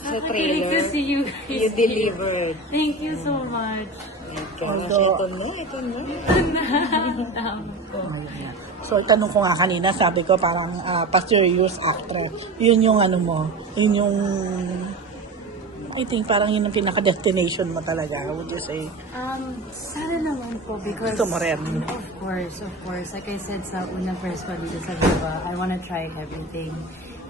sa trailer, to see you guys. you delivered. Thank you so much. Ito na. Tama ko. So, tanong ko nga kanina, sabi ko parang pa-serious actor. Yun yung ano mo, yun yung, I think parang yun ang pinaka-destination mo talaga, would you say? Sana naman po because... Gusto mo rin? Of course. Like I said sa unang press ko dito sa Viva, I wanna try everything.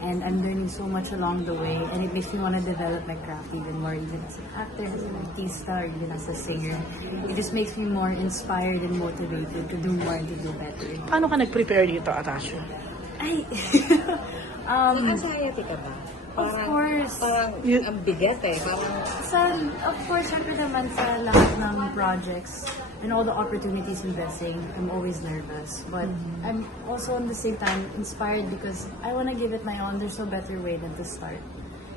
And I'm learning so much along the way, and it makes me want to develop my craft even more, even as an actor, as an artista, or even as a singer. It just makes me more inspired and motivated to do more and to do better. Paano ka nag-prepare dito, Atasha? Ay! Anxiety ka ba? Of course. Parang ang bigat eh. Of course, syempre naman sa lahat ng projects and all the opportunities and blessing, I'm always nervous. But I'm also at the same time inspired because I want to give it my all. There's no better way than to start.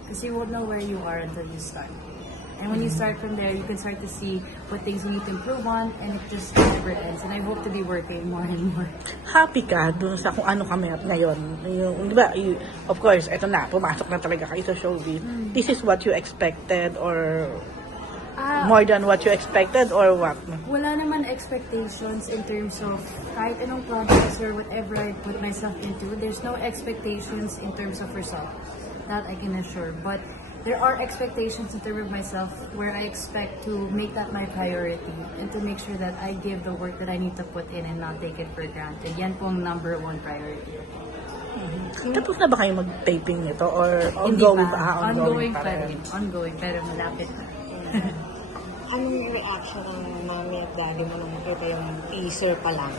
Because you won't know where you are until you start. And when you start from there, you can start to see what things you need to improve on, and it just never ends. And I hope to be working more and more. Happy ka dun sa kung ano kami at ngayon? Di ba, of course, eto na, pumasok na talaga kayo sa showbiz. This is what you expected or more than what you expected or what? Wala naman expectations in terms of kahit anong projects or whatever I put myself into. There's no expectations in terms of result. That I can assure. But there are expectations in terms of myself where I expect to make that my priority and to make sure that I give the work that I need to put in and not take it for granted. Yan pong number one priority. Tapos na ba kayo mag-taping nito or Hindi ongoing pa. ba? Ongoing pa rin. Ongoing, pero malapit na. Anong reaction ng mami at daddy mo nung makita yung teaser pa lang?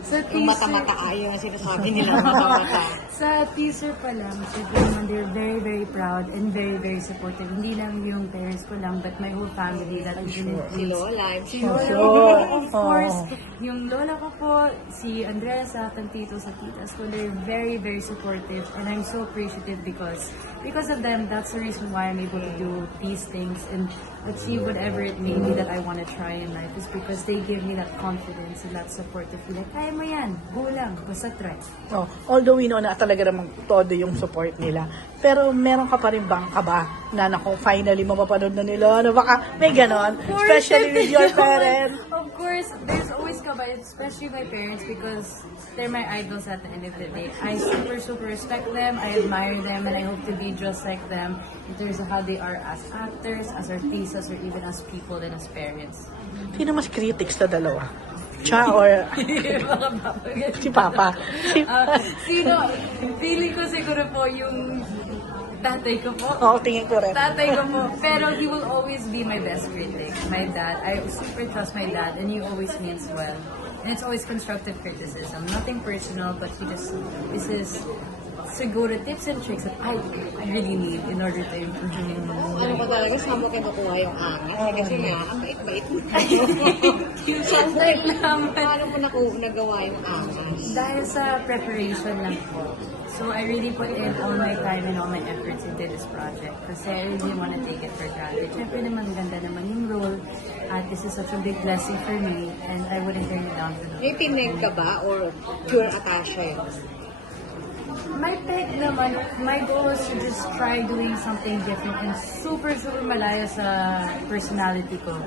Sa Yung mata-mata yung sinasabi nila mata-mata. Sa teaser pa lang, syempre naman, they're very, very proud and very, very supportive. Hindi lang yung parents ko lang, but my whole family that is in Si Lola, I'm Si sure. Lola, of course. Yung lola ko po, si Andres, sa tito, sa titas ko, they're very, very supportive. And I'm so appreciative because of them, that's the reason why I'm able to do these things and achieve whatever it may be that I want to try in life is because they give me that confidence and that support to feel like, kaya mo yan, go lang, basta try. Oh, although we know na talaga namang todo yung support nila. Pero meron ka pa rin bang kaba na naku, finally mapapanood na nila? Ano baka may ganon? Especially with your parents. Of course, there's always kaba, especially my parents because they're my idols at the end of the day. I super, super respect them, I admire them, and I hope to be just like them in terms of how they are as actors, as artistas, or even as people and as parents. Sino mas critics sa dalawa? Cha or si Papa? Sino? Feeling ko siguro po yung tatay ko po. Oo, tingin ko rin. Tatay ko po. Pero he will always be my best critic. My dad. I super trust my dad and he always means well. And it's always constructive criticism. Nothing personal, but this is siguro tips and tricks that I really need in order to improve. Ano ba talaga, saan mo kayo nakuha yung angas? Kasi nga, ang bait-bait mo. Paano mo nagawa yung angas? Dahil sa preparation lang po. So I really put in all my time and all my efforts into this project kasi I really want to take it for granted. Siyempre naman, ganda naman yung role at this is such a big blessing for me and I wouldn't turn it down for that. May pineg ka ba or pure Atasha yun? My peg naman, my goal is to just try doing something different and super, super malayo sa personality ko.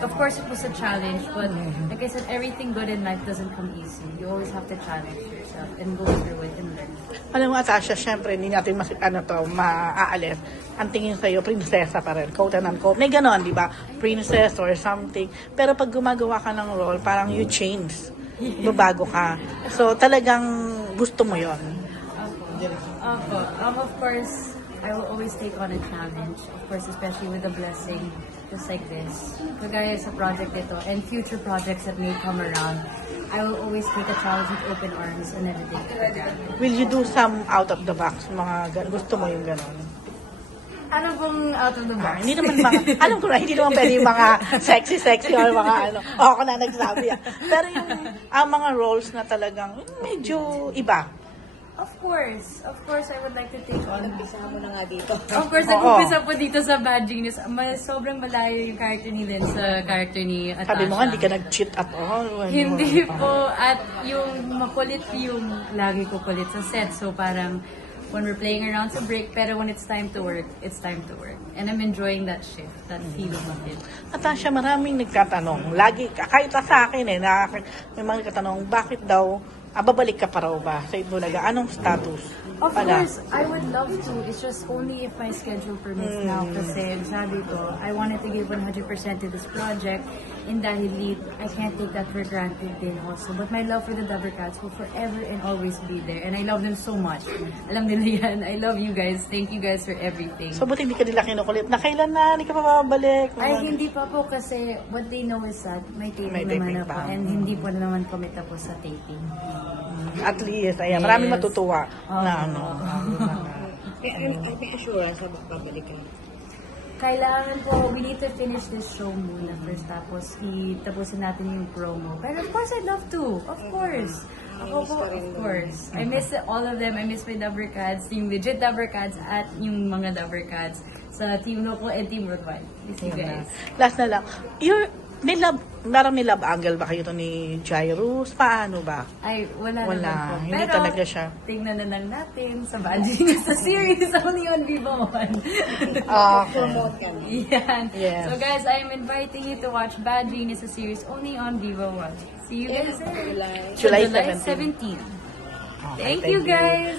Of course, it was a challenge, but like I said, everything good in life doesn't come easy. You always have to challenge yourself and go through it and learn. Alam mo, Atasha, syempre, hindi natin maaalis. Ang tingin sa'yo, prinsesa pa rin, quote and unquote. May ganon, di ba? Princess or something. Pero pag gumagawa ka ng role, parang you change. Babago ka. So, talagang gusto mo yon. Of course, I will always take on a challenge. Of course, especially with a blessing just like this. Kagaya sa project ito and future projects that may come around, I will always take a challenge with open arms and everything. Will you do some out of the box? Gusto mo yung ganon? Ano bang out of the box? Hindi naman alam ko na, hindi naman pwede yung mga sexy or mga ano. Ako na nagsabi. Pero yung mga roles na talagang medyo iba. Of course, I would like to take on. Nag-umpisa mo na nga dito. Of course, nag-umpisa po dito sa Bad Genius. Sobrang malayo yung character ni Lynn sa character ni Atasha. Sabi mo nga, hindi ka nag-cheat at all. Hindi po. At yung makulit yung lagi ko kulit sa set. So parang when we're playing around sa break, pero when it's time to work, it's time to work. And I'm enjoying that shift, that feeling of it. Natasha, maraming nagtatanong. Lagi, kahit sa akin may mga nagtatanong, bakit daw, babalik ka pa raw ba sa Itbulaga? Anong status? Of Pala? course, I would love to. It's just only if my schedule permits now. Kasi sabi ko, I wanted to give 100% to this project. And dahil lead, I can't take that for granted din also. But my love for the Dabber Cats will forever and always be there. And I love them so much. Alam nila yan. I love you guys. Thank you guys for everything. So, buti hindi ka nila kinukulit. Na kailan na? Hindi ka pa babalik? Ay, hindi pa po kasi what they know is that may taping May naman taping na po. pa. And hindi po naman kami tapos sa taping. At least, ayan, Yes. maraming matutuwa na Oo. ano. May assurance na babalik ka. Kailangan po, we need to finish this show muna first, tapos tapusin natin yung promo. Pero of course, I'd love to. Of course. Ako po, of course. I miss all of them. I miss my Dabber Cats, yung legit Dabber Cats at yung mga Dabber Cats sa Team Loco and Team Worldwide. Miss you guys. Last na lang. May love angle ba kayo to ni Jairus? Paano ba? Ay, wala Wala. naman po. Hindi Pero, talaga siya. tingnan na lang natin sa Badging sa series only on Vivo 1. Promote ka na. Yan. Yes. So guys, I'm inviting you to watch Bad Genius, a series only on Vivo 1. See you guys there. July 17. 17. Okay, Thank you guys.